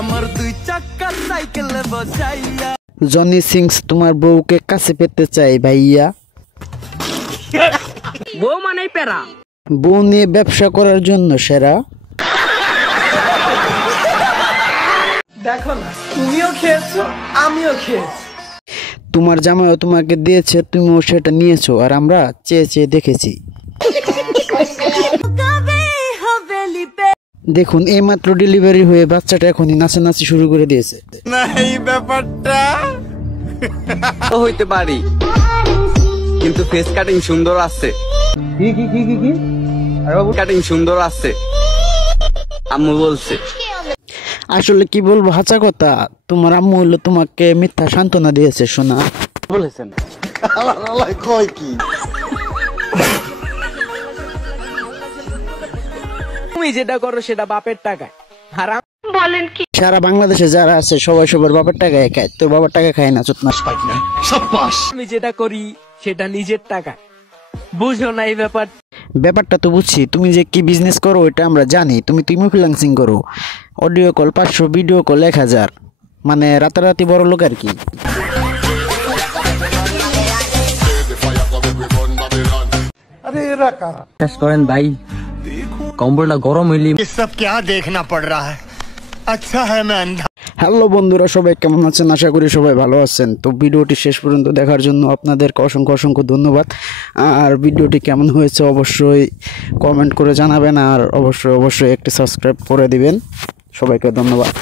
আমার দুই চাকা সাইকেলে বসাইয়া জনি সিংস তোমার বউকে কাছে পেতে চাই ভাইয়া। বউ মানেই প্যারা। বউ নিয়ে ব্যবসা করার জন্য সেরা। দেখো না, তুমিও খেয়েছো আমিও খেয়েছি। তোমার জামাইও তোমাকে দিয়েছে, তুমিও সেটা নিয়েছো, আর আমরা চেয়ে চেয়ে দেখেছি। দেখুন এইমাত্র ডেলিভারি হয়ে বাচ্চাটা এখনই নাচানাচি শুরু করে দিয়েছে। না এই ব্যাপারটা হইতে পারি, কিন্তু ফেস কাটিং সুন্দর আছে। কি কি কি কি কি কাটিং সুন্দর আছে আম্মু বলছে। আসলে কি বলবো, হাঁচা কথা, তোমার আম্মু হলো তোমাকে মিথ্যা সান্ত্বনা দিয়েছে শোনা বলেছেন। তুমি যেটা করো সেটা বাপের টাকায় হারাম। বলেন কি? সারা বাংলাদেশে যারা আছে সবাই সবার বাবার টাকায় খায়, তোর বাবার টাকা খায় না চোদনা। আমি যেটা করি সেটা নিজের টাকা, বুঝো না এই ব্যাপার? ব্যাপারটা তো বুঝছি, তুমি যে কি বিজনেস করো এটা আমরা জানি। তুমি ফ্রিল্যান্সিং করো, অডিও কল 500, ভিডিও কল 1000, মানে রাতারাতি বড় লোক আর কি। শেষ করেন ভাই, কম্বলটা গরম হইলি। सब क्या देखना पड़ रहा है? अच्छा है मैं अंधा। হ্যালো বন্ধুরা, সবাই কেমন আছেন? আশা করি সবাই ভালো আছেন। তো ভিডিওটি শেষ পর্যন্ত দেখার জন্য আপনাদেরকে অসংখ্য অসংখ্য ধন্যবাদ। আর ভিডিওটি কেমন হয়েছে অবশ্যই কমেন্ট করে জানাবেন, আর অবশ্যই একটি সাবস্ক্রাইব করে দিবেন। সবাইকে ধন্যবাদ।